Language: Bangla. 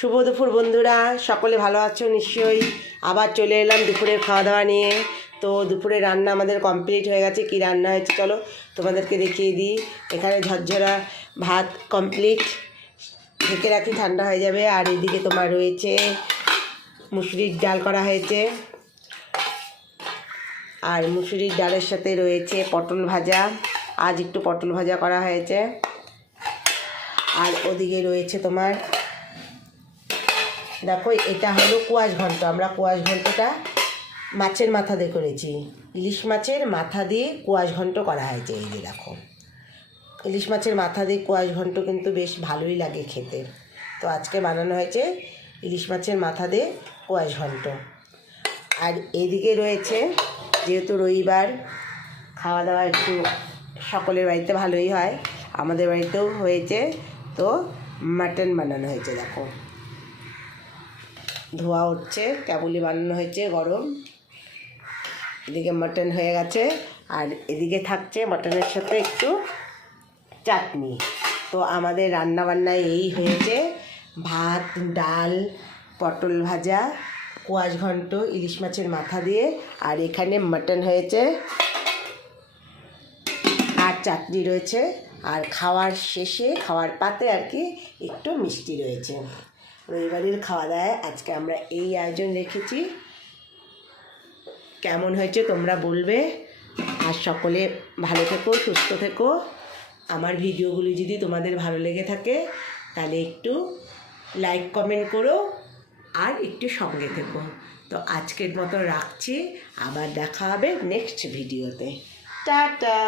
শুভ দুপুর বন্ধুরা, সকলে ভালো আছো নিশ্চয়ই। আবার চলে এলাম দুপুরের খাওয়া দাওয়া নিয়ে। তো দুপুরে রান্না আমাদের কমপ্লিট হয়ে গেছে। কি রান্না হয়েছে চলো তোমাদেরকে দেখিয়ে দিই। এখানে ঝরঝরা ভাত কমপ্লিট, ঢেকে রাখি ঠান্ডা হয়ে যাবে। আর এদিকে তোমার রয়েছে মুসুরির ডাল করা হয়েছে, আর মুসুরির ডালের সাথে রয়েছে পটল ভাজা। আজ একটু পটল ভাজা করা হয়েছে। আর ওদিকে রয়েছে তোমার দেখো, এটা হলো কোয়াশ ঘন্ট। আমরা কোয়াশ ঘন্টটা মাছের মাথা দিয়ে করেছি। ইলিশ মাছের মাথা দিয়ে কোয়াশ ঘন্ট করা হয়েছে। এই যে দেখো, ইলিশ মাছের মাথা দিয়ে কোয়াশ ঘন্ট কিন্তু বেশ ভালোই লাগে খেতে। তো আজকে বানানো হয়েছে ইলিশ মাছের মাথা দিয়ে কোয়াশ ঘন্ট। আর এদিকে রয়েছে, যেহেতু রবিবার খাওয়া দাওয়া একটু সকলের বাড়িতে ভালোই হয়, আমাদের বাড়িতেও হয়েছে। তো মাটন বানানো হয়েছে। দেখো ধোয়া উঠছে, কেবলই বানানো হয়েছে গরম। এদিকে মাটন হয়ে গেছে, আর এদিকে থাকছে মাটনের সাথে একটু চাটনি। তো আমাদের রান্নাবান্না এই হয়েছে: ভাত, ডাল, পটল ভাজা, কোয়াশ ঘন্ট ইলিশ মাছের মাথা দিয়ে, আর এখানে মাটন হয়েছে, আর চাটনি রয়েছে। আর খাওয়ার শেষে, খাওয়ার পাতে আর কি, একটু মিষ্টি রয়েছে। রবিবারের খাওয়া দাওয়ায় আজকে আমরা এই আয়োজন রেখেছি। কেমন হয়েছে তোমরা বলবে। আর সকলে ভালো থেকো, সুস্থ থেকো। আমার ভিডিওগুলি যদি তোমাদের ভালো লেগে থাকে তাহলে একটু লাইক কমেন্ট করো, আর একটু সঙ্গে থেকো। তো আজকের মতো রাখছি, আবার দেখা হবে নেক্সট ভিডিওতে। টাটা।